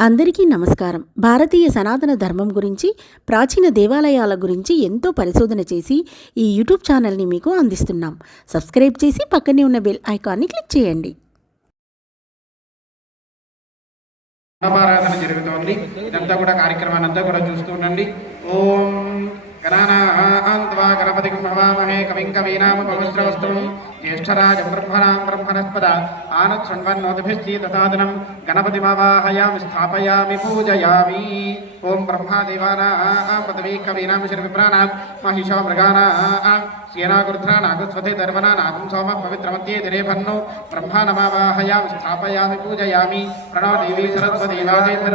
అందరికీ నమస్కారం. భారతీయ సనాతన ధర్మం గురించి, ప్రాచీన దేవాలయాల గురించి ఎంతో పరిశోధన చేసి ఈ యూట్యూబ్ ఛానల్ని మీకు అందిస్తున్నాం. సబ్స్క్రైబ్ చేసి పక్కనే ఉన్న బెల్ ఐకాన్ని క్లిక్ చేయండి. ఆరాధన జరుగుతోంది. ఇదంతా కూడా కార్యక్రమాన్ని అంతా కూడా చూస్తూ ఉండండి. ఓం గణానాన్వా గణపతిం హవామహే కవిం కవీనాముపవస్త్రవస్తుం జ్యేష్ఠరాజం బ్రహ్మణస్పద ఆనశృణ్వన్నోతిభిశ్చీదసాదనం గణపతిమావాహయామి స్థాపయామి పూజయామి. ఓం బ్రహ్మాదేవానాం పదవీ కవీనాం శిరవిప్రాణాం మహిషో మృగానాం శ్యేనాగుర్ధ్రానాగుస్వతే దర్వనానాగం సోమ పవిత్రమధ్యే దిరేభన్నో బ్రహ్మానమావాహయామి స్థాపయామి పూజయామి. ప్రణో దేవీ సరస్వతీ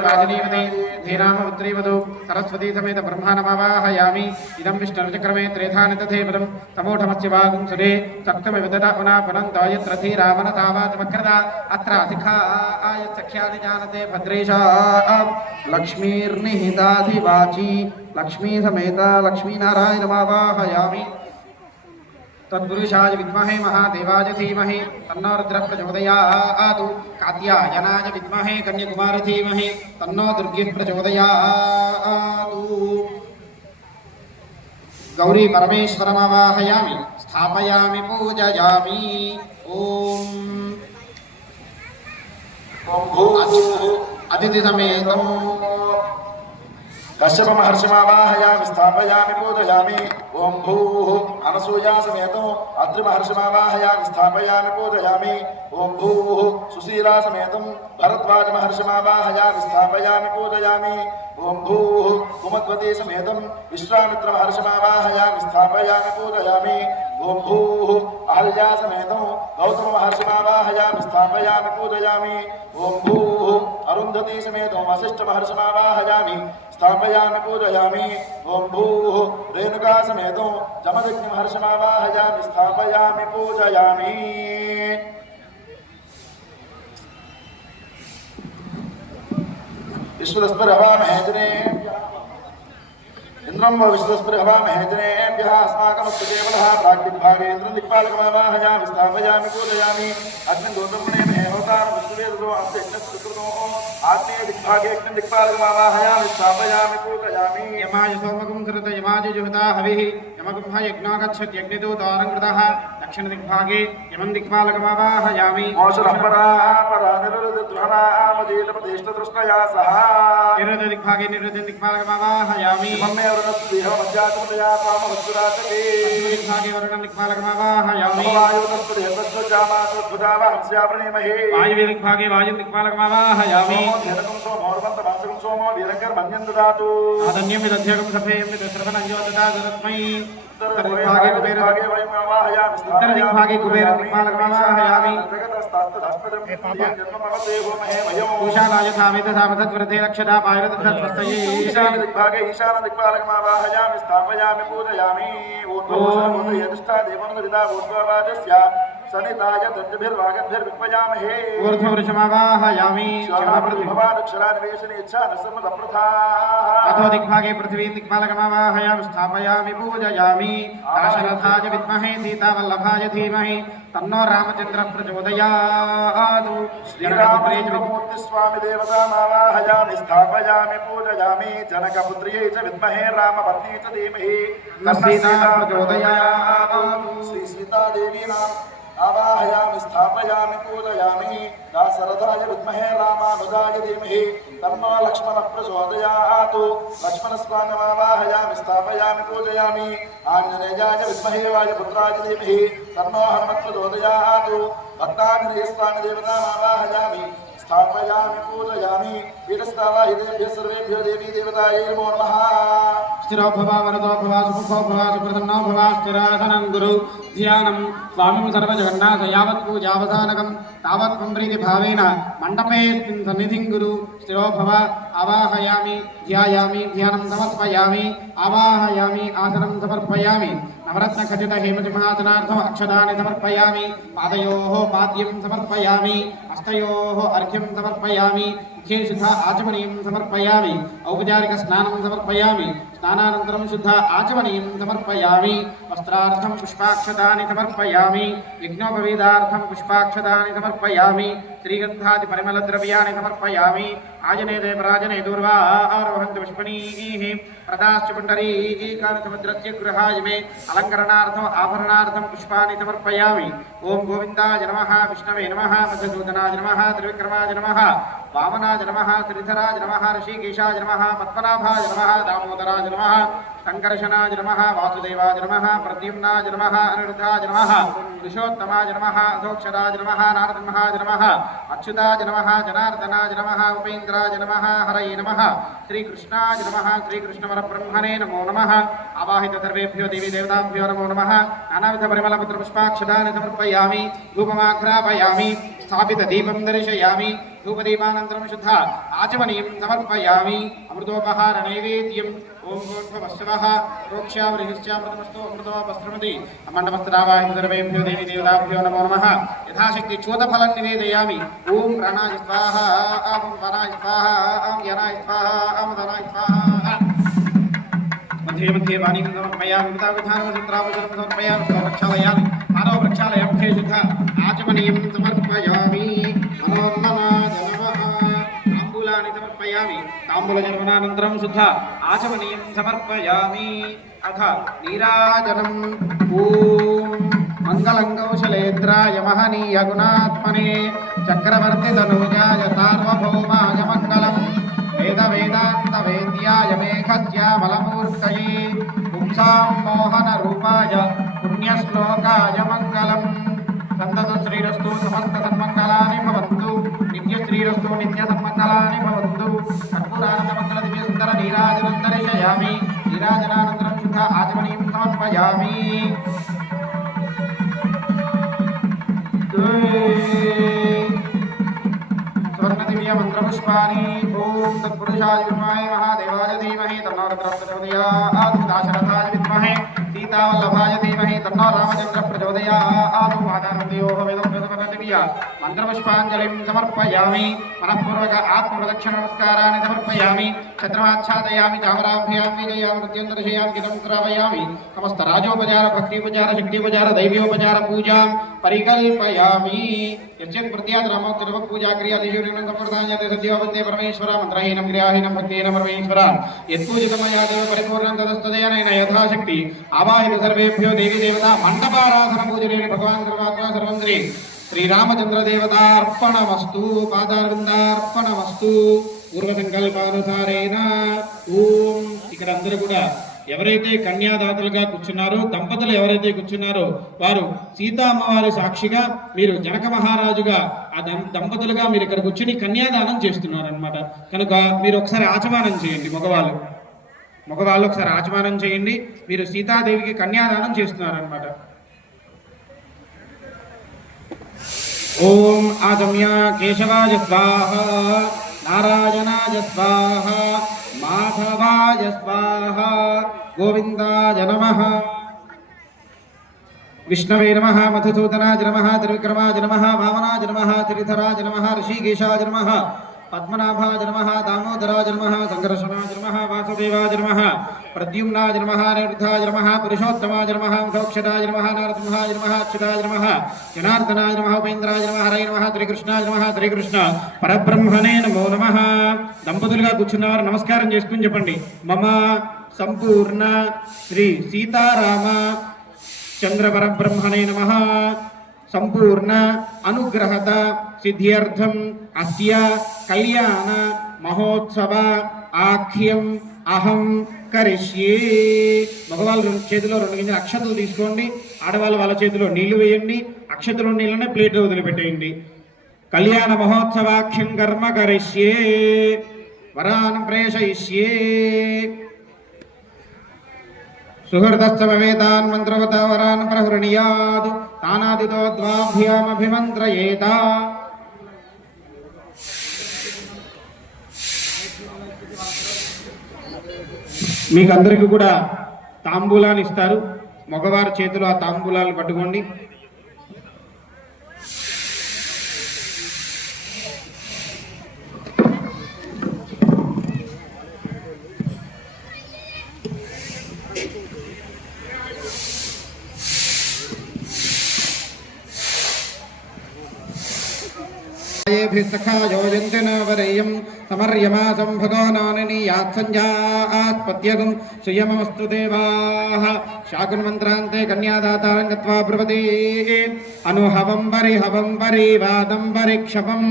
వాజనీవతే ధీనామపుత్రీవదు సరస్వతీ సమేత బ్రహ్మానమావాహయామి. ఇదం విష్ణుర్చక్రమే త్రేధాని తథేపదం తమోఢమస్య వాగుం సురే సప్తమి విదత పునా పునంతో యత్ర ధీరామన తావాచమక్రద అత్ర అధికాయ సఖ్యాది జానతే భద్రేశా. లక్ష్మీర్నిహితాధివాచి లక్ష్మీ సమేత లక్ష్మీనారాయణమావాహయామి. తద్పురుషాయ విద్మహే మహాదేవాయ ధీమహి తన్నో రుద్రః ప్రచోదయాత్. కాత్యాయనాయ విద్మహే కన్యకుమారి ధీమహి తన్నో దుర్గః ప్రచోదయాత్. గౌరీ పరమేశ్వరమావాహయామి స్థాపయామి పూజయామి. ఓం అతిథి సమేతం కశ్యప మహర్షిమావాహయామి స్థాపయామి పూజయామి. ఓం భూః అనసూయా సమేతం అద్రి మహర్షిమావాహయామి స్థాపయామి పూజయామి. ఓం భూః సుశీలా సమేతం భరద్వాజ మహర్షిమావాహయామి స్థాపయామి పూజయామి. ఓం భూః కుమద్వతీ సమేతం విశ్వామిత్ర మహర్షిమావాహయామి స్థాపయామి పూజయామి. ఓం భూః అహల్యా సమేతం గౌతమ మహర్షిమావాహయామి స్థాపయామి పూజయామి. ఓం భూః అరుంధతీ సమేతం వశిష్ఠ మహర్షిమావాహయామి స్థాపయామి పూజయామి. ఓం భూః రేణుకా సమేతం జమదగ్ని మహర్షిమావాహయామి స్థాపయామి పూజయామి. విశ్వస్పరి హవామహేజనే ఇంద్రం విశ్వస్పరి హవామహేజనేభ్యः అస్మాకమస్తు కేవలः ప్రాగ్దిగ్భాగే ఇంద్రం దిక్పాలకమావాహయామి స్థాపయామి పూజయామి. అగ్ని దోషమునే హోతారం విశ్వవేదో అస్యజ్ఞస్కృతో ఆత్మీయ దిగ్భాగే అగ్ని దిక్పాలకమావాహయామి స్థాపయామి పూజయామి. యమాయ సోమకం సృత యమాజ జుహతా హవిః యమగుంహ యజ్ఞో గచ్చతి యజ్ఞదూతారం కృతః దక్షిణ దిగ్భాగే యమం దిక్పాలకమావాహయామి. నిరుద్ధ దిగ్భాగే నిరుద్ధ దిక్పాలకమావాహయామి. దిగ్భాగే వరుణం దిక్పాలకమావాహయామి. వాయువే దిగ్భాగే వాయుం దిక్పాలకమావాహయామి. ఆదన్యం విదధ్యగం సఫేయం విదశ్రవణంజో దదాతు తస్మై. ఉత్తర దిగ్భాగే కుబేరం దిక్పాలకమావాహయామి. ఈశానాయ ధావేత సామధద్వ్రతే రక్షతా పాయరతస్వస్తయే. ఈశాన దిగ్భాగే ఈశాన దిక్పాలకమావాహయామి స్థాపయామి పూజయామి. సనితాయ దండభిర్వాగద్భిర్విపయామహే. ఊర్ధ్వవృషమావాహయామి. అథో దిగ్భాగే పృథివీం దిక్పాలకమావాహయామి స్థాపయామి పూజయామి. దాశరథాయ విద్మహే సీతావల్లభాయ ధీమహి తన్నో రామచంద్ర ప్రచోదయాత్. శ్రీరామచంద్రమూర్తి స్వామి దేవతామావాహయామి స్థాపయామి పూజయామి. జనకపుత్ర్యై చ విద్మహే రామపత్ని చ ధీమహి సీతా ప్రచోదయాత్. శ్రీ సీతాదేవీనాం ఆవాహయామి స్థాపయామి పూజయామి. దాశరథాయ విద్మహే రామానుజాయ ధీమహి తన్నో లక్ష్మణ ప్రచోదయాత్. లక్ష్మణస్వామిమావాహయామి స్థాపయామి పూజయామి. ఆంజనేయాయ విద్మహే వాయుపుత్రాయ ధీమహి తన్నో హనుమత్ ప్రచోదయాత్. భక్తాంజనేయస్వామి దేవతామావాహయామి స్థాపయామి పూజయామి. పీఠస్థావాహితేభ్యः సర్వేభ్యో దేవీ దేవతాయై నమో నమః. స్థిరో భవ వరదో భవ సుఖో భవ సుప్రసన్నో భవ స్థిరాసనం గురు ధ్యానం స్వామిం సర్వజగన్నాథ యావత్ పూజావసానకం తావత్ ప్రీతి భావేన మండపే సన్నిధిం గురు. స్థిరో భవ ఆవాహయామి ధ్యాయామి ధ్యానం సమర్పయామి. ఆవాహయామి ఆసనం సమర్పయామి. నవరత్న ఖచిత హేమసింహాసనార్థం అక్షతాని సమర్పయామి. పాదయోః పాద్యం సమర్పయామి. హస్తయోః అర్ఘ్యం సమర్పయామి. ముఖే సుఖ ఆచమనీయం సమర్పయామి. ఔపచారిక స్నానం సమర్పయామి. స్నానానంతరం శుద్ధ ఆచమనీయం సమర్పయామి వస్త్రార్థం పుష్పాక్షతాని సమర్పయామి యజ్ఞోపవీదార్థం పుష్పాక్షతాని సమర్పయామి శ్రీగంధాది పరిమళ ద్రవ్యాన్ని సమర్పయామి ఆజనే పరాజనే దూర్వా ఆరోహంతు పుష్పణీః ప్రదాశ్చ పుండరీకాని సముద్రస్య గృహాయ మే అలంకరణార్థం ఆభరణార్థం పుష్పాన్ని సమర్పయామి ఓం గోవిందాయ నమః విష్ణవే నమః మధుసూదనాయ నమః త్రివిక్రమాయ నమః వామనాయ నమః శ్రీధరాయ నమః ఋషికేశాయ నమః పద్మనాభాయ నమః దామోదరాయ నమః సంకర్షణాయ నమః వాసుదేవాయ నమః ప్రద్యుమ్నాయ నమః అనిరుద్ధాయ నమః పురుషోత్తమాయ నమః అధోక్షరాయ నమః నారసింహాయ నమః అచ్యుతాయ నమః జనార్దనాయ నమః ఉపేంద్రాయ నమః హరయే నమః శ్రీకృష్ణాయ నమః శ్రీకృష్ణవరబ్రహ్మణే నమో నమః ఆవాహిత సర్వేభ్యో దేవీ దేవతాభ్యో నమో నమః నానావిధ పరిమళపత్ర పుష్పాక్షతాని సమర్పయామి ధూపమాఘ్రాపయామి స్థాపిత దీపం దర్శయామి ధూపదీపానంతరం శుద్ధ ఆచమనీయం సమర్పయామి అమృతోపహార నైవేద్యం ఓం భూర్భువస్సువః ప్రోక్ష్యావృహిశ్చామృతమస్తు అమృతోపస్రమతి మండపస్థరావాహిత సర్వేభ్యో దేవీ దేవతాభ్యో నమో నమః యథాశక్తి చూతఫలం నివేదయామి ఓం ప్రాణాయ స్వాహ ఓం వరాయ స్వాహ ఓం యనాయ స్వాహ ఓం ధనాయ స్వాహ मध्ये मध्ये वाणी समर्पयामि विधानं चित्रावचनं समर्पयामि प्रक्षालयामि मानव प्रक्षालयं मुखे शुद्ध आचमनीयं समर्पयामि मनोन्मनाय नमः ताम्बूलानि समर्पयामि ताम्बूलजर्वनानन्तरं शुद्ध आचमनीयं समर्पयामि अथ नीराजनम् ॐ मङ्गलङ्कौशलेन्द्राय महनीय गुणात्मने चक्रवर्तितनूजाय सार्वभौमाय मङ्गलम् वेद वेदांत वेद्याय मेघश्यामलमूर्तये पुंसां मोहनरूपाय पुण्यश्लोकाय मङ्गलम् सन्तत श्रीरस्तु समस्त सन्मङ्गलानि भवन्तु नित्यश्रीरस्तु नित्यसन्मङ्गलानि भवन्तु कर्पूरानन्दमङ्गलदिव्यसुन्दर नीराजनं दर्शयामि नीराजनानन्तरं शुद्ध आचमनीं समर्पयामि स्वर्णदिव्य मंत्रपुष्पाणि ओम तत्पुरुषाय विद्महे महादेवाय धीमहि तन्नो रुद्रः प्रचोदयात् दाशरथाय विद्महे सीतावल्लभाय धीमहि तन्नो रामचन्द्रः प्रचोदयात् मादानन्दयोः वेदोपदेशदिव्य मंत्रपुष्पाञ्जलिं समर्पयामि मनःपूर्वक आत्मप्रदक्षिणनमस्काराणि समर्पयामि छत्रमाच्छादयामि चामराभ्यां विजयामि नृत्यन्दर्शयामि गीतं श्रावयामि समस्त राजोपचार भक्तिोपचार शक्तिोपचार दैव्योपचार पूजां परिकल्पयामि यस्य प्रत्याद रामोत्तरव पूजा क्रिया देशूरिनं संप्रदायाते सद्यो वन्दे परमेश्वर मन्त्रहीनं क्रियाहीनं भक्तिहीनं परमेश्वर यत्पूजितमया देव परिपूर्णं तदस्तदयनेन यथाशक्ति आवाहित सर्वेभ्यो देवी देवता मण्डपाराधन पूजनेन भगवान् सर्वात्मा सर्वं श्रीरामचन्द्र देवतार्पणमस्तु पादारविन्दार्पणमस्तु పూర్వసంకల్పానుసారేణ ఓం. ఇక్కడ అందరూ కూడా ఎవరైతే కన్యాదాతలుగా కూర్చున్నారో దంపతులు ఎవరైతే కూర్చున్నారో వారు సీతామ్మవారి సాక్షిగా మీరు జనక మహారాజుగా ఆ దంపతులుగా మీరు ఇక్కడ కూర్చుని కన్యాదానం చేస్తున్నారనమాట. కనుక మీరు ఒకసారి ఆచమానం చేయండి. మగవాళ్ళు ఒకసారి ఆచమానం చేయండి. మీరు సీతాదేవికి కన్యాదానం చేస్తున్నారనమాట. ఓం ఆచమ్య కేశవాయ స్వాహ नारायणाय स्वाहा माधवाय स्वाहा गोविंदाय नमः विष्णवे नमः मधुसूदनाय नमः त्रिविक्रमाय नमः वामनाय नमः श्रीधराय नमः ऋषिकेशाय नमः पद्मनाभाय नमः दामोदराय नमः संकर्षणाय नमः वासुदेवाय नमः प्रद्युम्नाय नमः अनिरुद्धाय नमः पुरुषोत्तमाय नमः अक्षराय नमः नारसिंहाय नमः अच्युताय नमः जनार्दनाय नमः उपेन्द्राय नमः हरये नमः శ్రీకృష్ణాయ నమః శ్రీకృష్ణ పరబ్రహ్మణే నమో నమః. దంపతులుగా కూర్చున్నవారు నమస్కారం చేసుకుని చెప్పండి. మమ సంపూర్ణ శ్రీ సీతారామ చంద్ర పరబ్రహ్మణే నమః. సంపూర్ణ అనుగ్రహత సిద్ధ్యర్థం అస్య కళ్యాణ మహోత్సవ ఆఖ్యం అహం కరిష్యే. మగవాళ్ళు చేతిలో 2 గింజల అక్షతలు తీసుకోండి. ఆడవాళ్ళు వాళ్ళ చేతిలో నీళ్లు వేయండి. అక్షతలు నీళ్ళనే ప్లేట్లో వదిలిపెట్టేయండి. కళ్యాణ మహోత్సవాఖ్యం కర్మ కరిష్యే వరాన్ ప్రేషయిష్యే. సుహృదస్తమవేతాన్ మంత్రవత వరాన్ ప్రహృణీయాద్ తానాదితో ద్వాభ్యామభిమంత్రయేత. మీకు అందరికీ కూడా తాంబూలాన్ని ఇస్తారు. మగవారి చేతిలో ఆ తాంబూలాలు పట్టుకోండి. वायुभिः सखा योजन्ति न वरेयं समर्यमासं भगो नानिनीयात्सञ्जास्पत्यगं श्रियमस्तु देवाः शाकुन्मन्त्रान्ते कन्यादातारं गत्वा ब्रुवति अनुहवं वरि वादं वरि क्षपं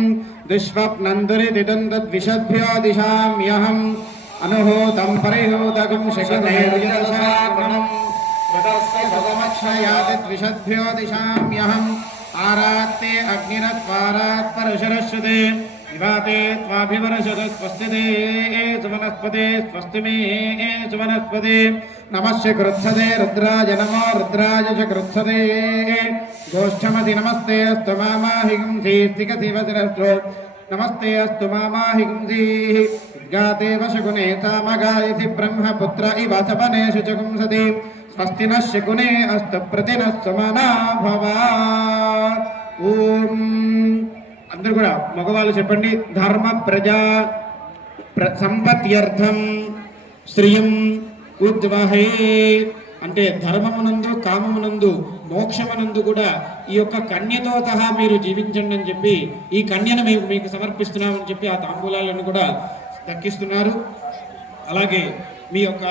दुष्वप्नं दुरिदिदं तद्विषद्भ्यो दिशाम्यहम् अनुहूतं परिहूतकं शिखनैर्यशाकनं प्रदस्य सदमक्षयादिद्विषद्भ्यो दिशाम्यहम् आरात्ते अग्निरत्वारात् परशुरश्रुते विवाते त्वाभिवरशुत स्वस्तिते सुवनस्पते स्वस्ति मे सुवनस्पते नमस्य कृत्सते रुद्राय नमो रुद्राय च कृत्सते गोष्ठमति नमस्ते अस्तु मामाहिंसी स्तिकसिवसिरस्तु नमस्ते अस्तु मामाहिंसीः गातेव शकुने सामगायति ब्रह्मपुत्र इव सपनेषु च पुंसति स्वस्ति नः शकुने अस्तु प्रतिनः सुमना भवा ఓం అందరూ కూడా మగవాళ్ళు చెప్పండి ధర్మ ప్రజా సంపత్యర్థం శ్రియం ఉద్వహే అంటే ధర్మమునందు కామమునందు మోక్షమునందు కూడా ఈ యొక్క కన్యతో సహా మీరు జీవించండి అని చెప్పి ఈ కన్యను మీకు సమర్పిస్తున్నామని చెప్పి ఆ తాంబూలాలను కూడా దక్కిస్తున్నారు. అలాగే మీ యొక్క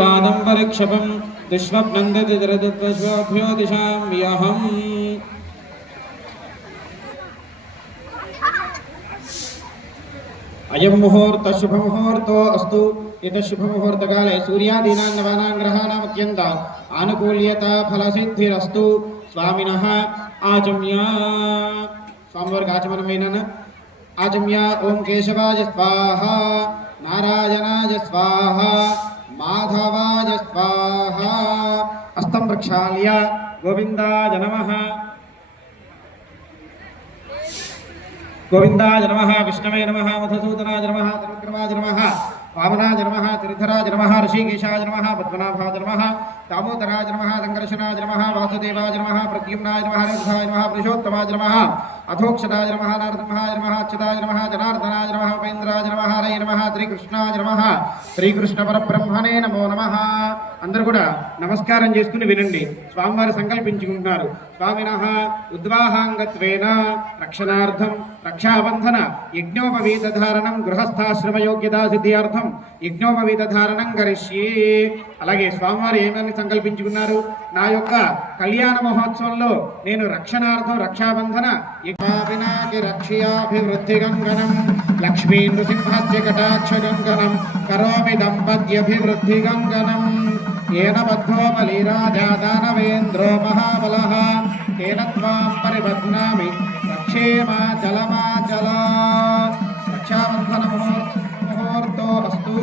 వాదం పరిక్షపం దుష్వప్నందతిరద్భ్యో దిశామ్యహం. అయం ముహూర్త శుభముహూర్తో అస్తు. ఇత శుభముహూర్తకాలే సూర్యాదీనాం నవానాం గ్రహాణాం అత్యంత ఆనుకూల్యత ఫలసిద్ధిరస్తు. స్వామినః ఆచమ్య స్వామివారికి ఆచమనమైన ఆచమ్య ఓం కేశవాయ స్వాహ నారాయణాయ స్వాహ మాధవాయ స్వాహ. హస్తం ప్రక్షాళ్య గోవిందాయ నమః గోవిందాయ నమః విష్ణవే నమః మధుసూదనాయ నమః త్రివిక్రమాయ నమః వామనాయ నమః త్రిధరాయ నమః ఋషికేశాయ నమః పద్మనాభాయ నమః దామోదరాయ నమః సంకర్షణాయ నమః వాసుదేవాయ నమః ప్రద్యుమ్నాయ నమః నిరుద్ధాయ నమః పురుషోత్తమాయ నమః అధోక్షరాయ నమః నరసింహాయ నమః అచ్యుతాయ నమః జనార్దనాయ నమః ఉపేంద్రాయ నమః హరే నమః శ్రీకృష్ణాయ నమః శ్రీకృష్ణ పరబ్రహ్మణే నమో నమః. అందరూ కూడా నమస్కారం చేసుకుని వినండి. స్వామివారు సంకల్పించుకుంటున్నారు. స్వామినః ఉద్వాహాంగత్వేన రక్షణార్థం రక్షాబంధన యజ్ఞోపవీతధారణం గృహస్థాశ్రమయోగ్యతా సిద్ధ్యార్థం యజ్ఞోపవీతధారణం కరిష్యే. అలాగే స్వామివారు ఏమని సంకల్పించుకున్నారు? నా యొక్క కళ్యాణ మహోత్సవంలో నేను రక్షణార్థం రక్షాబంధన వినాకి రక్ష్యాభివృద్ధి గంగనం లక్ష్మీ నృసింహస్య కటాక్ష గంగనం కరోమి దంపత్యభివృద్ధి గంగనం. ఏన బద్ధో బలిరాజా దానవేంద్రో మహాబలః తేన త్వాం పరిబధ్నామి రక్షేమాచలమాచల. రక్షాబంధన ముహూర్తో అస్తు.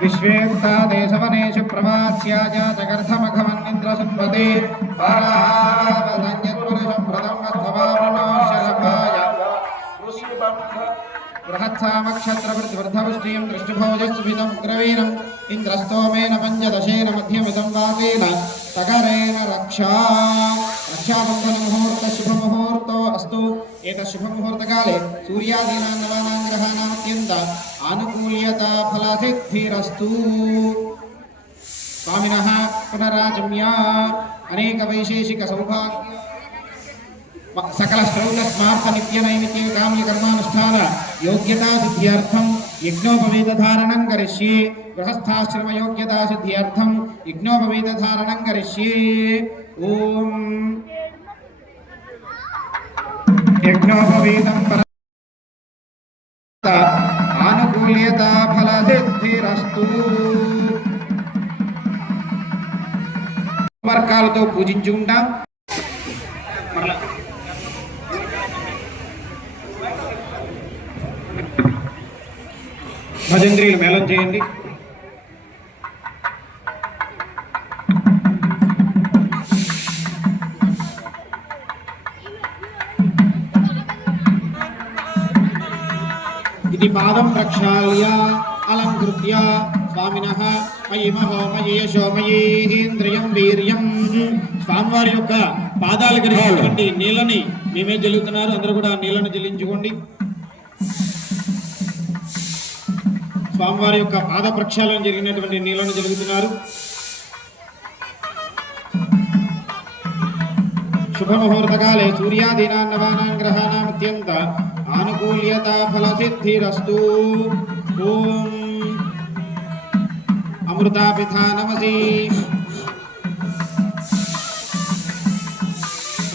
విశ్వేత్తా దేశవనేషు ప్రవాస్యాజాతగర్థమఘమన్నింద్రసున్వతే పారావదంయత్పురుషం ప్రథమస్తవామనోశరభాయ బృహత్సామక్షత్రవృద్ధివర్ధపుష్టియం దృష్టిభోజస్సుభితం ఉగ్రవీరం ఇంద్రస్తోమేన పంచదశేన మధ్యమిదం వాకేన సగరేణ రక్షా. రక్షాబంధన ముహూర్త శుభముహూర్తో అస్తు. ఏతత్ శుభముహూర్తకాలే సూర్యాదీనాం నవానాం గ్రహాణాం అత్యంత ఆనుకూల్యత ఫలసిద్ధిరస్తు. స్వామినః పునరాచమ్య అనేక వైశేషిక సౌభాగ్య సకల శ్రౌత స్మార్త నిత్య నైమిత్య కామ్య కర్మానుష్ఠాన యోగ్యతా సిద్ధ్యార్థం యజ్ఞోపవీతధారణం కరిష్యే. గృహస్థాశ్రమ యోగ్యతా సిద్ధ్యార్థం యజ్ఞోపవీతధారణం కరిష్యే. ఓం యజ్ఞోపవీతం ఆనుకూల్యత ఫలసిద్ధిరస్తు. వర్గాలతో పూజించుకుంటాం. భజంత్రీలు మేళం చేయండి. ఇది పాదం ప్రక్షాళ్య అలంకృత్య స్వామినః మయి మహోమయి యశోమయీ ఇంద్రియం వీర్యం. స్వామివారి యొక్క పాదాలు కలిగినటువంటి నీళ్ళని మేమే జల్లుతున్నారు. అందరూ కూడా నీళ్ళని జల్లించుకోండి. స్వామివారి యొక్క పాద ప్రక్షాళన జరిగినటువంటి నీళ్లను జరుగుతున్నారు. శుభముహూర్తకాలే సూర్యాదీనాం నవానాం గ్రహాణాం అత్యంత ఆనుకూల్యత ఫలసిద్ధిరస్తు. ఓం అమృతాపిధానమసి.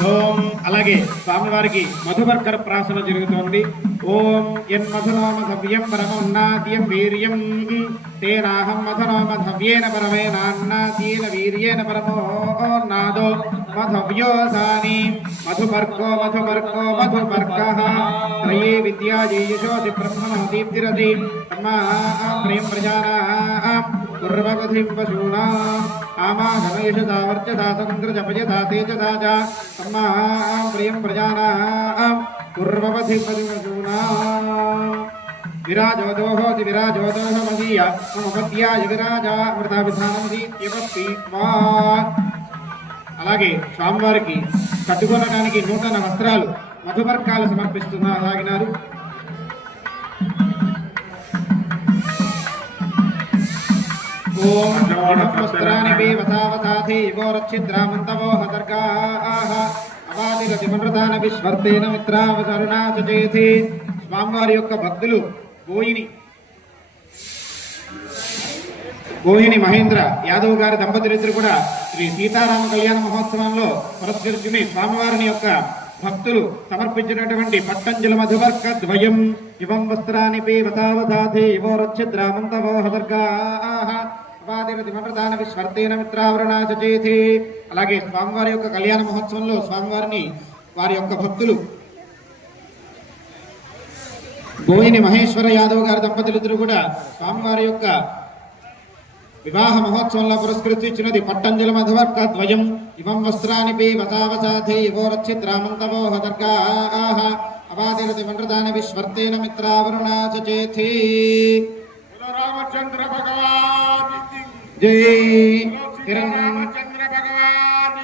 ఓం అలాగే స్వామివారికి మధువర్కర ప్రాసన జరుగుతోంది. ఓం యన్మధునోమధవ్యం పరమోన్నాద్యం వీర్యం తేనాహం మధునోమధవ్యేన పరమేనాన్నాద్యేన వీర్యేన పరమోన్నాదో మధవ్యోసాని మధుమర్కో మధుమర్కో మధుమర్కః త్రయే విద్యాజేయుషోసి బ్రహ్మణో దీప్తిరసి ప్రియం ప్రజానాం పూర్వగతిం పశూనాం ఆమాగమేషదా వర్చదా సముద్రజపయదా తేజదా ప్రియం ప్రజానాం పూర్వవధిం పశూనాం విరాజోదోహోతి విరాజోదోహమదీయ మమ పద్యాయ విరాజా అమృతాభిధానమదీత్యవస్తి త్వా. అలాగే స్వామివారికి కట్టుకొనడానికి నూతన వస్త్రాలు మధువర్కాలు సమర్పిస్తున్నారు. ఓం వస్త్రాని వసావసాధి వోరచ్చిద్రామంతవో హదర్గాః అవాదిరతిమృతాన విశ్వర్తేన మిత్రావసరుణాసచేతి. స్వామివారి యొక్క భక్తులు బోయిని మహేంద్ర యాదవ్ గారి దంపతులిద్దరు కూడా శ్రీ సీతారామ కళ్యాణ మహోత్సవంలో పురస్కరించుకుని స్వామివారిని యొక్క భక్తులు సమర్పించినటువంటి పట్టంజల మధువర్క ద్వయం ఇవం వస్త్రాని వసావసాధి వోరచ్చిద్రామంతవో హదర్గాః అవాదిరతిమృతాన విశ్వర్తేన మిత్రావరుణాసచేతి. అలాగే స్వామివారి యొక్క కళ్యాణ మహోత్సవంలో స్వామివారిని వారి యొక్క భక్తులు బోయిని మహేశ్వర యాదవ్ గారి దంపతులిద్దరు కూడా స్వామివారి యొక్క వివాహ మహోత్సవంలో పురస్కరించినది పట్టంజల మధువర్క ద్వయం ఇవం వస్త్రాని వసావసాధి వోరచ్చిద్రామంతవో హదర్గాః అవాదిరతిమృతాన విశ్వర్తేన మిత్రావరుణాసచేతి. రామచంద్ర భగవాన్ జై రామచంద్ర భగవాన్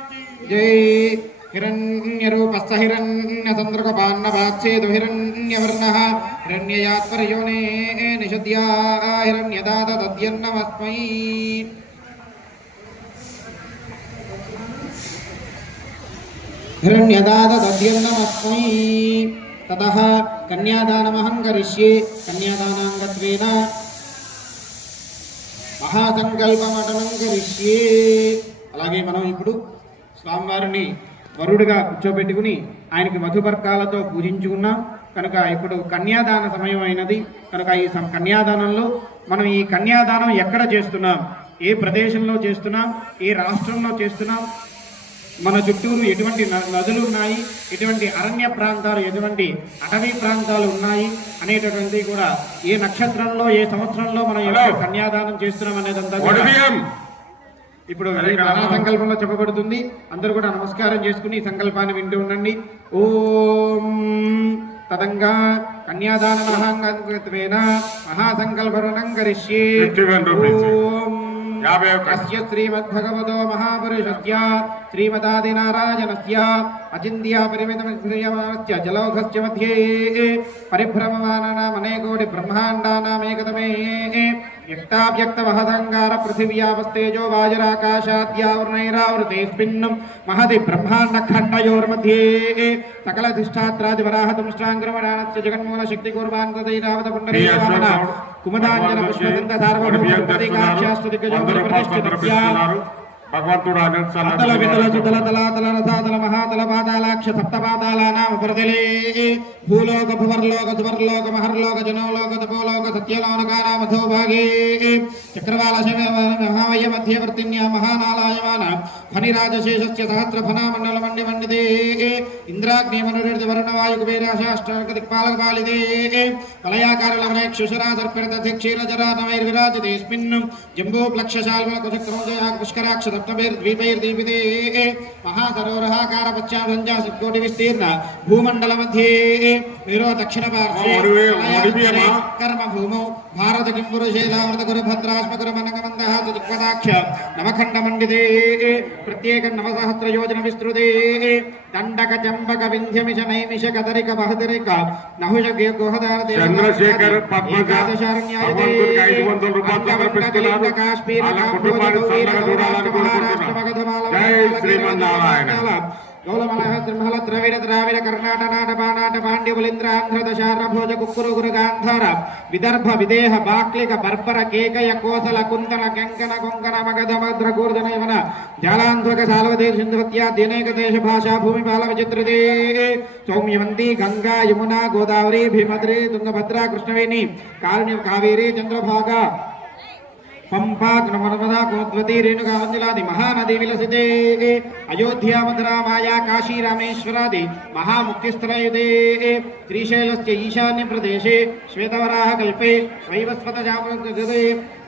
జై హిరణ్యరూపస్థ హిరణ్యచంద్రకపాన్నవాచ్ఛేదో హిరణ్యవర్ణః హిరణ్యయాత్పరయోనే నిషద్యా హిరణ్యదాదద్యన్నమస్మై. హిరణ్యదాదద్యన్నమస్మై. తతః కన్యాదానమహం కరిష్యే. కన్యాదానాంగత్వేన మహాసంకల్పమటనం కరిష్యే. అలాగే మనం ఇప్పుడు స్వామివారిని వరుడుగా కూర్చోబెట్టుకుని ఆయనకి మధుపర్కాలతో పూజించుకున్నాం కనుక ఇప్పుడు కన్యాదాన సమయం అయినది కనుక ఈ కన్యాదానంలో మనం ఈ కన్యాదానం ఎక్కడ చేస్తున్నాం, ఏ ప్రదేశంలో చేస్తున్నాం, ఏ రాష్ట్రంలో చేస్తున్నాం, మన చుట్టూరు ఎటువంటి నదులు ఉన్నాయి, ఎటువంటి అరణ్య ప్రాంతాలు, ఎటువంటి అటవీ ప్రాంతాలు ఉన్నాయి అనేటటువంటి కూడా ఏ నక్షత్రంలో ఏ సంవత్సరంలో మనం కన్యాదానం చేస్తున్నాం అనేదంతా ఇప్పుడు మహా సంకల్పంలో చెప్పబడుతుంది. అందరూ కూడా నమస్కారం చేసుకుని ఈ సంకల్పాన్ని వింటూ ఉండండి. ఓం తదంగా కన్యాదాన మహాంగత్వేన మహాసంకల్పనం కరిష్యే. ఓం అస్య శ్రీమద్భగవతో మహాపురుషస్య శ్రీమదాదినారాయణస్య అచింత్య పరిమితమస్య జలౌఘస్య మధ్యే పరిభ్రమమానామనేకోటి బ్రహ్మాండానామేకతమే వ్యక్తావ్యక్తమహదంగార పృథివ్యాపస్తేజో వాయురాకాశాద్యావృణైరావృతేస్మిన్ మహది బ్రహ్మాండఖండయోర్मध्ये సకలధిష్టాత్రాదివరాహతుంష్టాంగ్రమణానస్య జగన్మూల శక్తి కుర్వాంతదైరావత పుండరీకవామన కుమదాంజన పుష్పదంత సార్వభౌమపతికాక్షాస్తుదిగ్గజోపరిప్రతిష్ఠితస్య భగవంతుడు అతల వితల సుతల తలాతల రసాతల మహాతల పాతాలాక్ష సప్తపాతాళానామ పరిధిలే భూలోక భువర్లోక సువర్లోక మహర్లోక జనోలోక తపోలోక సత్యలోనకానామథో భాగే చక్రవాల మహావయ మధ్యవర్తిన్యా మహానాలాయమాన ఫణిరాజశేషస్య సహస్ర ఫణామండల మండి మండితే ఇంద్రాగ్ని మనురిర్ది వరుణవాయు కుబేరాశాష్టార్క దిక్పాలకపాలితే వలయాకారలవనేక్షుషరా సర్పిణత క్షీరజరానమైర్విరాజితేస్మిన్ జంబోప్లక్షశాల్మల కుశక్రమోజయా పుష్కరాక్ష సప్తమైర్ద్వీపైర్దీపితే మహాసరోరహాకార పశ్చాభంజా సత్కోటి విస్తీర్ణ భూమండల మధ్యే వీరో దక్షిణ పార్శ్వే కర్మ భూమౌ భారత కింపురుషేలావృత గురు భద్రాశ్మ గురు మనగమందః సుదిక్పదాక్ష నవఖండ మండితే ప్రత్యేక నవసహస్ర యోజన విస్తృతే దండక చంబక వింధ్యమిష నైమిష కదరిక బహదరిక నహుష గుహదార చంద్రశేఖర్ భగవంతుడికి 500 రూపాయలు సమర్పిస్తున్నారు. వాళ్ళ కుటుంబాన్ని చల్లగా చూడాలని కోరుకుంటున్నాం. జై శ్రీమన్నారాయణ. గౌలమలహ త్రిమహల ద్రవిడ ద్రావిడ కర్ణాట నాట బాణాట పాండ్య బలింద్ర ఆంధ్ర దశార భోజ కుక్కురు గురు గాంధార విదర్భ విదేహ బాక్లిక బర్బర కేకయ కోసల కుంతల కంకణ కొంకణ మగధ మద్ర కూర్ధన యవన జాలాంధ్వక సాల్వదేశ సింధవత్యాద్యనేక దేశ భాషా భూమి బాల విచిత్రదే సౌమ్యవంతి గంగా యమున గోదావరి భీమద్రి తుంగభద్ర కృష్ణవేణి కారుణ్య కావేరి చంద్రభాగ పంపా నర్మదా గోద్వతి రేణుకా వంజలాది మహానది విలసితే అయోధ్యా మధురా మాయా కాశీ రామేశ్వరాది మహాముక్తిస్థలయుదే శ్రీశైలస్య ఈశాన్య ప్రదేశే శ్వేతవరాహ కల్పే వైవస్వత జామృతే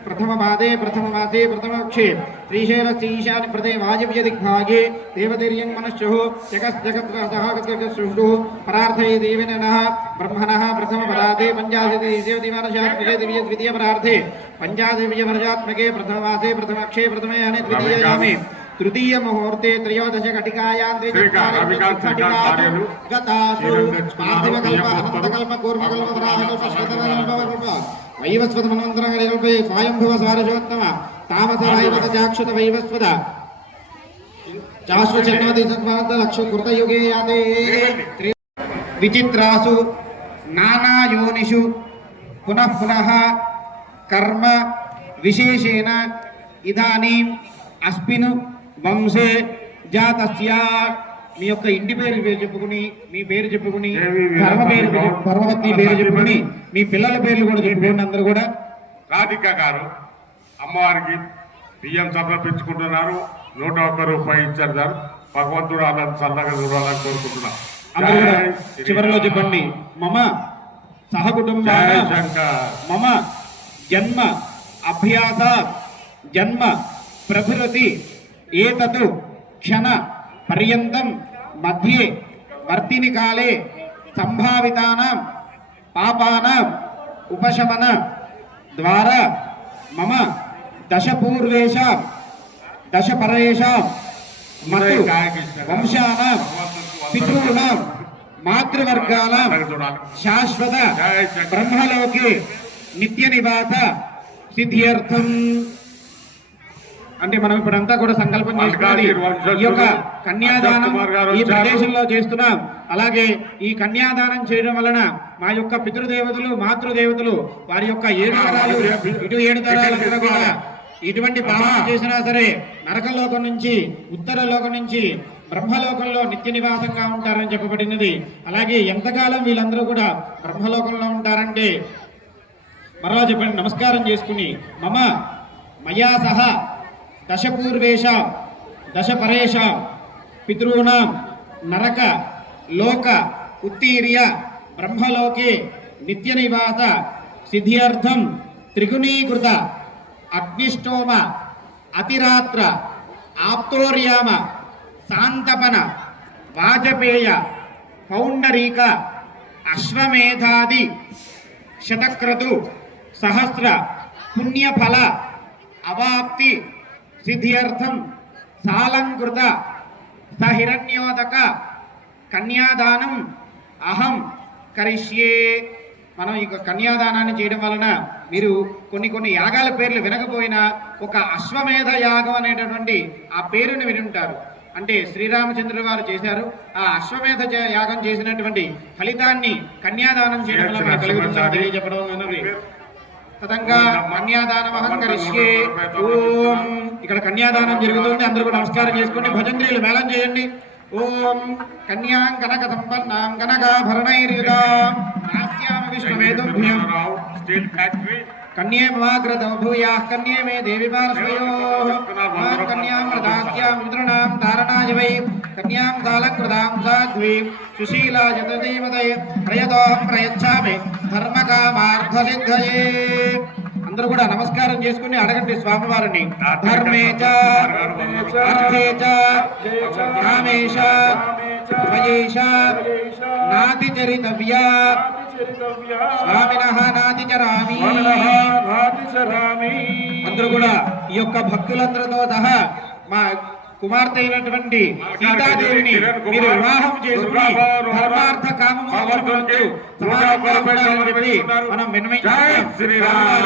ప్రథమ మాసే ప్రథమక్షే శ్రీశైలస్య ఈశాన్య ప్రదే వాయవ్య దిగ్భాగే దేవతిర్యం మనశ్చు జగత్సహ పరార్థే దేవినః బ్రహ్మణః ప్రథమ పరాధే పంచాశతి ద్వితీయ పరార్థే పంచాదేవ్య వర్జాత్మకే ప్రథమమాసే ప్రథమక్షే ప్రథమే అని ద్వితీయయామి తృతీయ ముహూర్తే త్రయోదశ ఘటికాయాం వైవస్వత మన్వంతరకల్పే స్వయంభువ సారజోత్తమ తామస వైవత చాక్షుత వైవస్వత శాశ్వచన్నవతి సత్వార్థ లక్ష కృతయుగే యాతే విచిత్రాసు నానాయోనిషు పునః పునః కర్మ విశేషేణ ఇదానీం అస్మిన్ వంశే జాతస్య మీ యొక్క ఇంటి పేరు చెప్పుకుని మీ పేరు చెప్పుకుని ధర్మపత్ని పేరు చెప్పుకుని మీ పిల్లల పేర్లు కూడా చెప్పుకోండి. అందరూ కూడా రాధిక గారు అమ్మవారికి బియ్యం సమర్పించుకుంటున్నారు. 101 రూపాయి ఇచ్చారు సార్. భగవంతుడు వాళ్ళని చల్లగా చూడాలని కోరుకుంటున్నాం. అందరూ కూడా చివరిలో చెప్పండి. మమ సహకుటుంబ మమ జన్మ అభ్యాస జన్మ ప్రభృతి ఏతత్ క్షణ పర్యంతం మధ్యే వర్తిని కాలే సంభావితానాం పాపానాం ఉపశమన ద్వారా మమ దశపూర్వేషాం దశపరేషాం మతు వంశానాం పితॄణాం మాతృవర్గానాం శాశ్వత బ్రహ్మలోకే నిత్య నివాస సిద్ధ్యర్థం. అంటే మనం ఇప్పుడంతా కూడా సంకల్పం చేసుకోవాలి. ఈ యొక్క కన్యాదానం ఈ ప్రదేశంలో చేస్తున్నాం. అలాగే ఈ కన్యాదానం చేయడం వలన మా యొక్క పితృదేవతలు మాతృదేవతలు వారి యొక్క 7 తరాలు ఇటు 7 తరాలంతా కూడా ఇటువంటి పాపం చేసినా సరే నరకలోకం నుంచి ఉత్తర లోకం నుంచి బ్రహ్మలోకంలో నిత్య నివాసంగా ఉంటారని చెప్పబడినది. అలాగే ఎంతకాలం వీళ్ళందరూ కూడా బ్రహ్మలోకంలో ఉంటారంటే మరలా చెప్పండి. నమస్కారం చేసుకుని మమ మయా సహ దశపూర్వేష దశపరేష పితॄణాం నరక లోక ఉత్తీర్య బ్రహ్మలోకే నిత్య నివాస సిద్ధ్యర్థం త్రిగుణీకృత అగ్నిష్టోమ అతిరాత్ర ఆప్తోర్యామ శాంతపన వాజపేయ పౌండరీక అశ్వమేధాది శతక్రతు సహస్ర పుణ్యఫల అవాప్తి సిద్ధ్యర్థం సాలంకృత సహిరణ్యోదక కన్యాదానం అహం కరిష్యే. మనం ఈ కన్యాదానాన్ని చేయడం వలన మీరు కొన్ని యాగాల పేర్లు వినకపోయినా ఒక అశ్వమేధ యాగం అనేటటువంటి ఆ పేరుని వినుంటారు. అంటే శ్రీరామచంద్రుల వారు చేశారు. ఆ అశ్వమేధ యాగం చేసినటువంటి ఫలితాన్ని కన్యాదానం చేయడం వల్ల మనకు కలుగుతుందని తెలియజెప్పడం అన్నది. తదంగా కన్యాదానమహం కరిష్యే. ఓం. ఇక్కడ కన్యాదానం జరుగుతుంది. అందరూ కూడా నమస్కారం చేసుకోండి. భజంత్రీలు మేళం చేయండి. ఓం కన్యాం కనక సంపన్నాం కనకాభరణైర్యుతాం నాస్యామి విష్ణువేదుభ్యం స్టీల్ ఫ్యాక్టరీ కన్యే మమాగ్రతో భూయాః కన్యే మే దేవి పార్శ్వయోః మాం కన్యాం ప్రదాస్యాం మిత్రుణాం ధారణాయ వై కన్యాం సాలంకృతాం సాధ్వీం సుశీలాయ తదీమతయే ప్రయతోహం ప్రయచ్ఛామి ధర్మకామార్థసిద్ధయే. అందరూ కూడా నమస్కారం చేసుకుని అడగండి స్వామివారిని. ధర్మే చ అర్థే చ కామేశ త్వయేష నాతిచరితవ్య చరితవ్యా స్వామినః నాతిచరామి. స్వామినః నాతిచరామి. అందరూ కూడా ఈ యొక్క భక్తులందరితో సహా మా కుమార్తె అయినటువంటి సీతాదేవిని మీరు వివాహం చేసుకుని ధర్మార్థ కామములను మనం విన్నవించుకుంటున్నాం.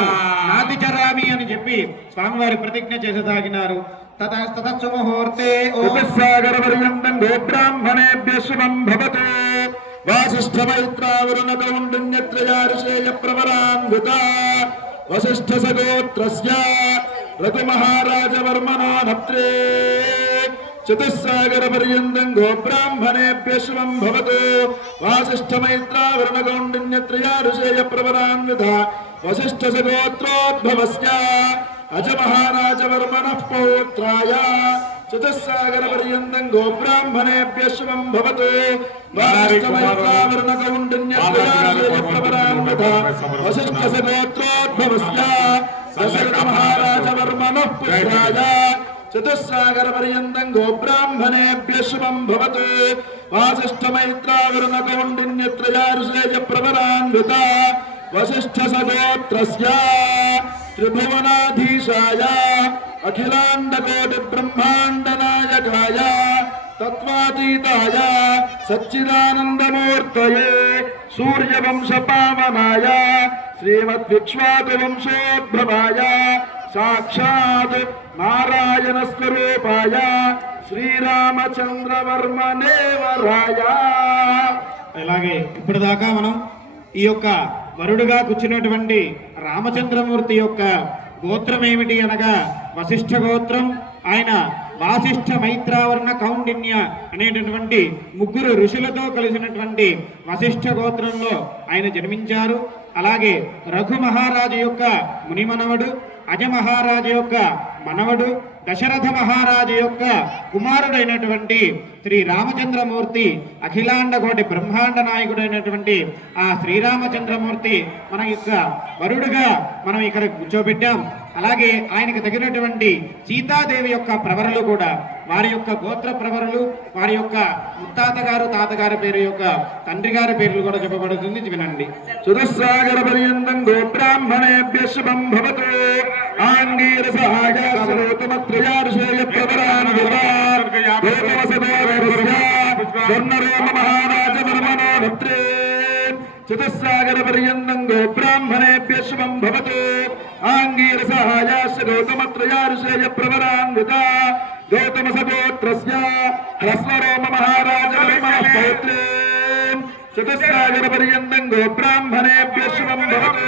నాతిచరామి అని చెప్పి స్వామివారి ప్రతిజ్ఞ చేససాగినారు. తతస్తు ముహూర్తే సాగరపర్యంతం గోబ్రాహ్మణేభ్య శుభం భవతు. వాసిష్ఠమైత్రావరుణకౌండిన్యత్రయారుషేయ ప్రవరాన్విత వసిష్ఠ సగోత్రస్య రఘుమహారాజవర్మణో నప్త్రే. చతుస్సాగరపర్యంతం గోబ్రాహ్మణేభ్య శుభం భవతు. వాసిష్ఠమైత్రావరుణకౌండిన్యత్రయారుషేయ ప్రవరాన్విత వసిష్ఠ సగోత్రోద్భవస్య అజమహారాజవర్మణః పౌత్రాయ. చతుస్సాగరపర్యంతం గోబ్రాహ్మణేభ్య శుభం భవతు. వాసిష్ఠమైత్రావరుణకౌండిన్యత్రయారుషేయ ప్రవరాన్విత వసిష్ఠ సగోత్రోద్భవస్య దశరథమహారాజవర్మణః పుత్రాయ. చతుస్సాగరపర్యంతం గోబ్రాహ్మణేభ్య శుభం భవతు. వాసిష్ఠమైత్రావరుణకౌండిన్యత్రయారుషేయ ప్రవరాన్విత వసిష్ఠ సగోత్రస్య త్రిభువనాధీశాయ అఖిలాండకోటి బ్రహ్మాండ నాయకాయ తత్వాతీతాయ సచ్చిదానందమూర్తయే సూర్యవంశ పావనాయ శ్రీమద్విక్ష్వాకువంశోద్భవాయ సాక్షాత్ నారాయణ స్వరూపాయ శ్రీరామచంద్రవర్మనే వరాయ. అలాగే ఇప్పటిదాకా మనం ఈ యొక్క వరుడుగా కూర్చున్నటువంటి రామచంద్రమూర్తి యొక్క గోత్రం ఏమిటి అనగా వశిష్ఠ గోత్రం. ఆయన వాసిష్ఠ మైత్రావరణ కౌండిన్య అనేటటువంటి ముగ్గురు ఋషులతో కలిసినటువంటి వశిష్ఠ గోత్రంలో ఆయన జన్మించారు. అలాగే రఘు మహారాజు యొక్క మునిమనవడు, అజ మహారాజు యొక్క మనవడు, దశరథ మహారాజు యొక్క కుమారుడైనటువంటి శ్రీ రామచంద్రమూర్తి అఖిలాండ కోటి బ్రహ్మాండ నాయకుడైనటువంటి ఆ శ్రీరామచంద్రమూర్తి మన యొక్క వరుడుగా మనం ఇక్కడ కూర్చోబెట్టాం. అలాగే ఆయనకు తగినటువంటి సీతాదేవి యొక్క ప్రవరలు కూడా వారి యొక్క గోత్ర ప్రవరలు, వారి యొక్క ముత్తాత గారు తాతగారి పేరు యొక్క తండ్రి గారి పేర్లు కూడా చెప్పబడుతుంది, వినండి. చతుస్సాగర పర్యంతం గోబ్రాహ్మణేభ్య శుభం భవతు. ఆంగీరసహాయ శ్రోతమత్రయారుషేయ ప్రవరాన్విత స్వర్ణరోమ మహారాజవర్మణో నప్త్రే. చతుస్సాగర పర్యంతం గోబ్రాహ్మణేభ్య శుభం భవతు. ఆంగీరసహాయ శ్రోతమత్రయారుషేయ ప్రవరాన్విత గౌతమ సగోత్రస్య హ్రస్వరోమ మహారాజవర్మణః పౌత్రే. చతుస్సాగర పర్యంతం గోబ్రాహ్మణేభ్య శుభం భవతు.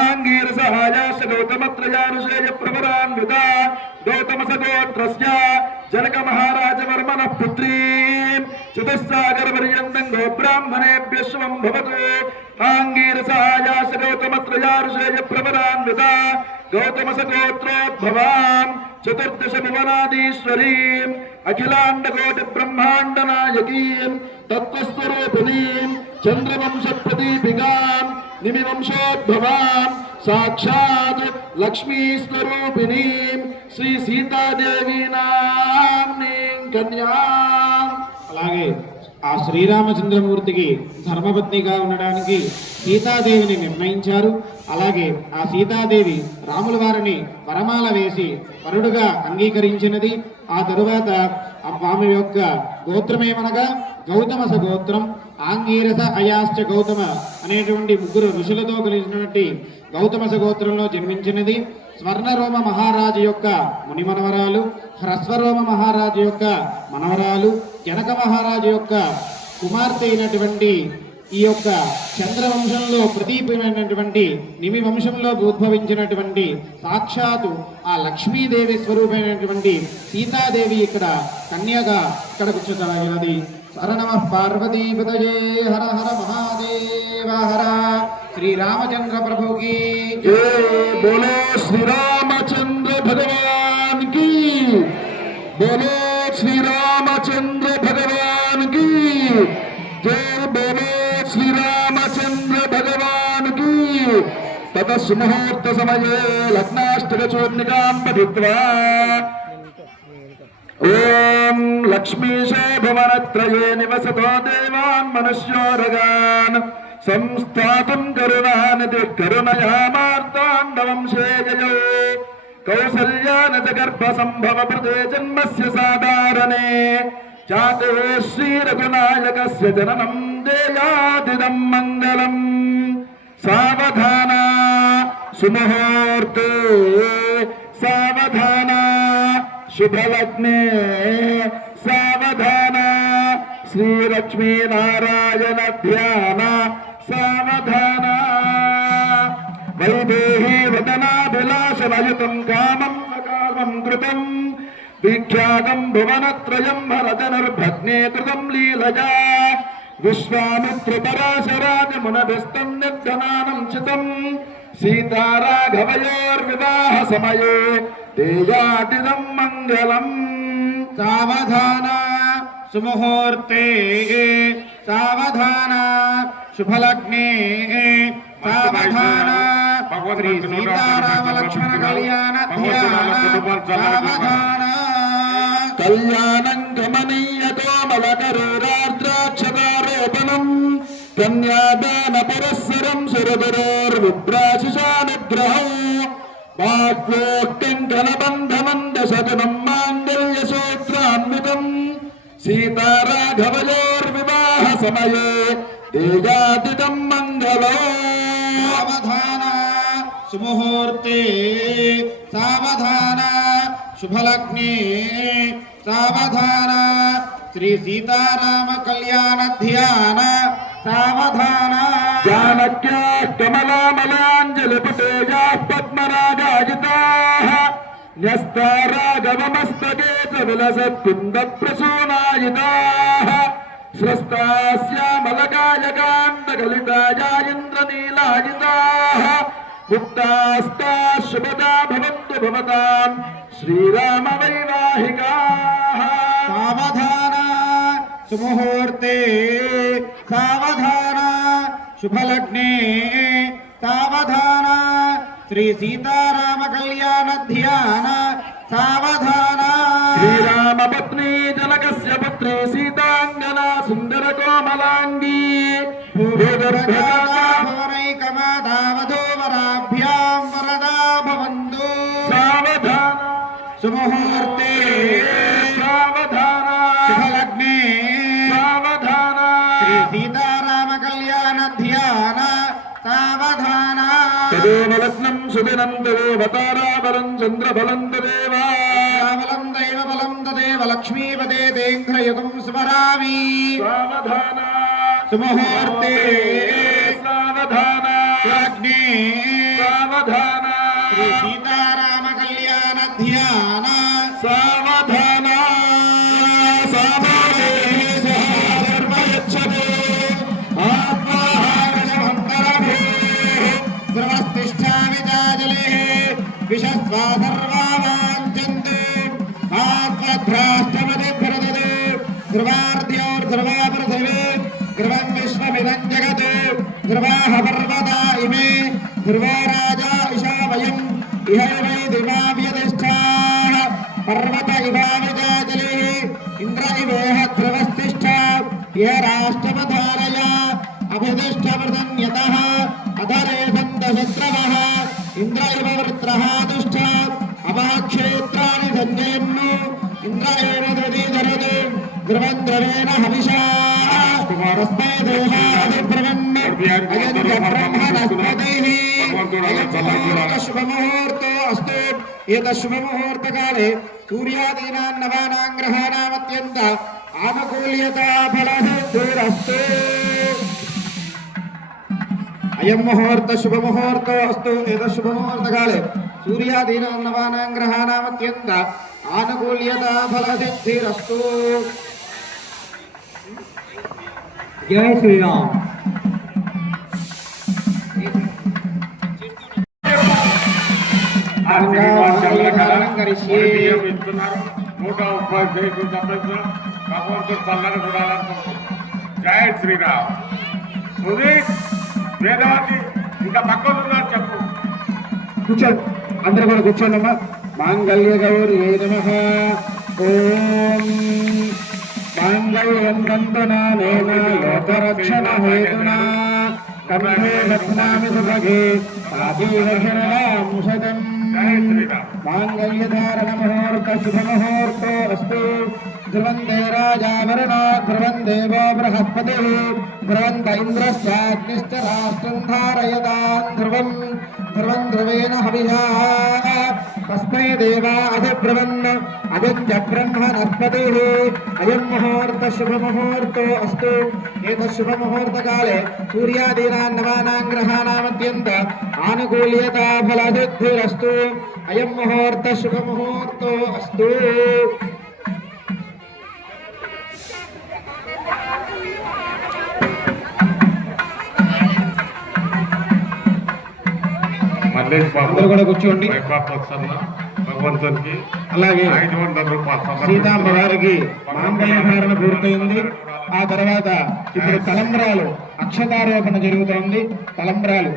ఆంగీరసహాయ గౌతమత్రయారుషేయ ప్రవరాన్విత గౌతమ సగోత్రస్య జనక మహారాజవర్మణః పుత్రీ. చతుస్సాగర పర్యంతం గోబ్రాహ్మణేభ్య శుభం భవతు. ఆంగీరసహాయ గౌతమత్రయారుషేయ ప్రవరాన్విత గౌతమ సగోత్రోద్భవాం చతుర్దశ భువనాదీశ్వరీం అఖిలాండ కోటి బ్రహ్మాండ నాయకీం తత్వస్వరూపిణీం చంద్రవంశ ప్రదీపికాం నిమివంశోద్భవాం సాక్షాత్ లక్ష్మీ స్వరూపిణీం శ్రీ సీతాదేవి నామ్నీం కన్యాం. అలాగే ఆ శ్రీరామచంద్రమూర్తికి ధర్మపత్నిగా ఉండడానికి సీతాదేవిని నిర్ణయించారు. అలాగే ఆ సీతాదేవి రాముల వారిని వరమాల వేసి వరుడుగా అంగీకరించినది. ఆ తరువాత ఆమె యొక్క గోత్రమేమనగా గౌతమస గోత్రం. ఆంగీరస అయాశ్చ గౌతమ అనేటువంటి ముగ్గురు ఋషులతో కలిసినటువంటి గౌతమస గోత్రంలో జన్మించినది. స్వర్ణరోమ మహారాజు యొక్క ముని మనవరాలు, హ్రస్వరోమ మహారాజు యొక్క మనవరాలు, జనక మహారాజు యొక్క కుమార్తె అయినటువంటి ఈ యొక్క చంద్రవంశంలో ప్రదీపమైనటువంటి నిమి వంశంలో ఉద్భవించినటువంటి సాక్షాత్తు ఆ లక్ష్మీదేవి స్వరూపమైనటువంటి సీతాదేవి ఇక్కడ కన్యగా ఇక్కడ కూర్చోగలిగినది. శరణమ పార్వతీపతయే హర హర మహాదేవ హర. శ్రీరామచంద్ర ప్రభుకి బోలో శ్రీరామచంద్ర భగవాన్ కి. బోలో శ్రీరామచంద్ర భగవాన్ కి జయ. బోలో శ్రీరామచంద్ర భగవాన్ కి. తతస్సు ముహూర్త సమయే లగ్నాష్టక చూర్ణికాం పఠిత్వా ఓం లక్ష్మీశో భువనత్రయే నివసతో దేవాన్ మనుష్యోరగాన్ సంస్థాతుం కరుణానిధి కరుణయామార్తాండవం శేయయో కౌసల్యానచ గర్భ సంభవ ప్రదే జన్మస్య సాధారణే జాతే శ్రీరఘునాయకస్య జననం దేయాదిదం మంగళం సావధాన సుముహూర్తే సావధాన శుభలగ్నే సావధాన శ్రీలక్ష్మీనారాయణ ధ్యాన సావధాన వైదేహీ వదనాభిలాషమయుతం కామం సకామం కృతం విఖ్యాతం భువనత్రయం భరతనుర్భగ్నే కృతం లీలజా విశ్వామిత్రపరాశరాజమునభిస్తం నిర్ధనానం చితం సీతారాఘవయోర్వివాహ సమయే తేజాతిదం మంగళం సావధాన సుముహూర్తే సావధాన శుభలగ్నే సావధాన శ్రీ సీతారామ లక్ష్మణ కళ్యాణ ధ్యాన సావధాన కళ్యాణం గమనీయతో మలకరూరార్ద్రాక్షతారోపణం కన్యాదాన పురస్సరం సురదురోర్విభ్రాశిషానుగ్రహం వాక్యోక్తం కనబంధమందశతనం మాంగళ్యసూత్రాన్వితం సీతారాఘవయోర్వివాహ సమయే తేజాతిదం మంగళం సావధాన సుముహూర్తే సావధాన శుభలగ్నే సావధాన శ్రీ సీతారామ కళ్యాణ ధ్యాన సావధాన జానక్యా కమలామలాంజలిపుతేజా పద్మరాగాజితాః న్యస్తారాఘవమస్తకే చ విలసత్కుందప్రసూనాయితాః స్రస్తాస్యామలకాయకాంతగలితాయా ఇంద్రనీలాజితాః ముక్తాస్తాः శుభదా భవంతు భవతాం శ్రీరామ వైవాహికాః సావధాన సుముహూర్తే సావధాన శుభలగ్నే సావధాన శ్రీ సీతారామ కళ్యాణ ధ్యాన సావధాన శ్రీరామ పత్ని జనకస్య పుత్రి సీతాంగనా సుందర కోమలాంగీ భువనైకమాదావధూవరాభ్యాం వరదా భవంతు సావధాన సుముహూర్తే సావధాన శుభలగ్నే సావధాన శ్రీ సీతారామ కళ్యాణ ధ్యాన సావధాన తదేవ లగ్నం సుదినం తదేవతారాబలం చంద్రబలం తదేవ బలం దైవ బలం తదేవ లక్ష్మీపదే తేంఘ్రయుగం స్మరామి సావధాన సుముహూర్తే సావధాన లగ్నే సావధాన శ్రీ సీతారామ కళ్యాణ ధ్యాన సావధాన సావధానే సర్వయచ్చతే ధ్రువస్తిష్టామి చాజలే విషస్వా సర్వావాంఛन्तు ఆత్మభ్రాష్టమతి భరతదు ధ్రువార్ధ్యోర్ధ్రువా పృథివీ ధ్రువం విశ్వమిదం జగత్ ధ్రువాః పర్వతా ఇమే ధ్రువో రాజా ఇషా వయం ఇహ వై దివావ్యతిష్ఠాః పర్వత ఇవావిజాజలే ఇంద్ర ఇవేహ ధ్రువస్తిష్ఠ ఇహ రాష్ట్రమధారయ అభిదిష్టమృతన్యతః అధరే సందశత్రవః ఇంద్ర ఇవ వృత్రః దుష్ట అవాక్షేత్రాణి సంజయన్ను ఇంద్ర ఏవ దృఢీధరదు ధ్రువం ధ్రువేణ హవిషా తస్మై దేవాదిబ్రవన్ అయజ్ఞ బ్రహ్మణస్పతిః శుభముహూర్తో అస్తు ఏత శుభముహూర్తకాలే సూర్యాదీనాం నవానాం గ్రహాణామత్యంత ఆనుకూల్యతా ఫలసిద్ధిరస్తు అయం ముహూర్త శుభముహూర్తో అస్తు ఏత శుభముహూర్తకాలే సూర్యాదీనాం నవానాం గ్రహాణామత్యంత ఆనుకూల్యతా ఫలసిద్ధిరస్తు జై శ్రీరామ్ ఆ శ్రీనివాస్ చంద్రకళ బియ్యం ఇస్తున్నారు 130 కేజీలు సంబంధించిన భగవంతుడు చల్లని చూడాలనుకుంటున్నారు. జై శ్రీరామ్. సుధీర్ వేదవతి ఇంకా పక్కన ఉన్నారు చెప్పు. కూర్చోండి అందరూ కూడా కూర్చోండి అమ్మా. మాంగళ్య గౌరీ నమః. ఓం మాంగళ్యం తంతునా నేన లోకరక్షణ హేతునా కంఠే రత్నామి సుభగే పాదీవ శరణాం శతం జై శ్రీరామ్. మాంగళ్యధారణ ముహూర్త శుభ ముహూర్తో అస్తు ధ్రువందే రాజావరణో ధ్రువం దేవో బృహస్పతి ధ్రువంత ఇంద్రశ్చాగ్నిశ్చ రాష్ట్రం ధారయతాం ధ్రువం ధ్రువం ధ్రువేణ హవిషా తస్మై దేవా అధిబ్రువన్ అదిత్య బ్రహ్మణస్పతి అయం ముహూర్త శుభ ముహూర్తో అస్తు ఏతత్ శుభ ముహూర్తకాలే సూర్యాదీనాం నవానాం గ్రహాణామత్యంత ఆనుకూల్యతా ఫలసిద్ధిరస్తు అయం ముహూర్త శుభ ముహూర్తో అస్తు మల్లేష్ బాబు అందరూ కూడా కూర్చోండి. వైపాపసన్న భగవంతునికి అలాగే 500 రూపాయలు సీతాంబ వారికి మాంగళ్యధారణ పూర్తయింది. ఆ తర్వాత ఇప్పుడు తలంబ్రాలు అక్షతారోపణ జరుగుతోంది. తలంబ్రాలు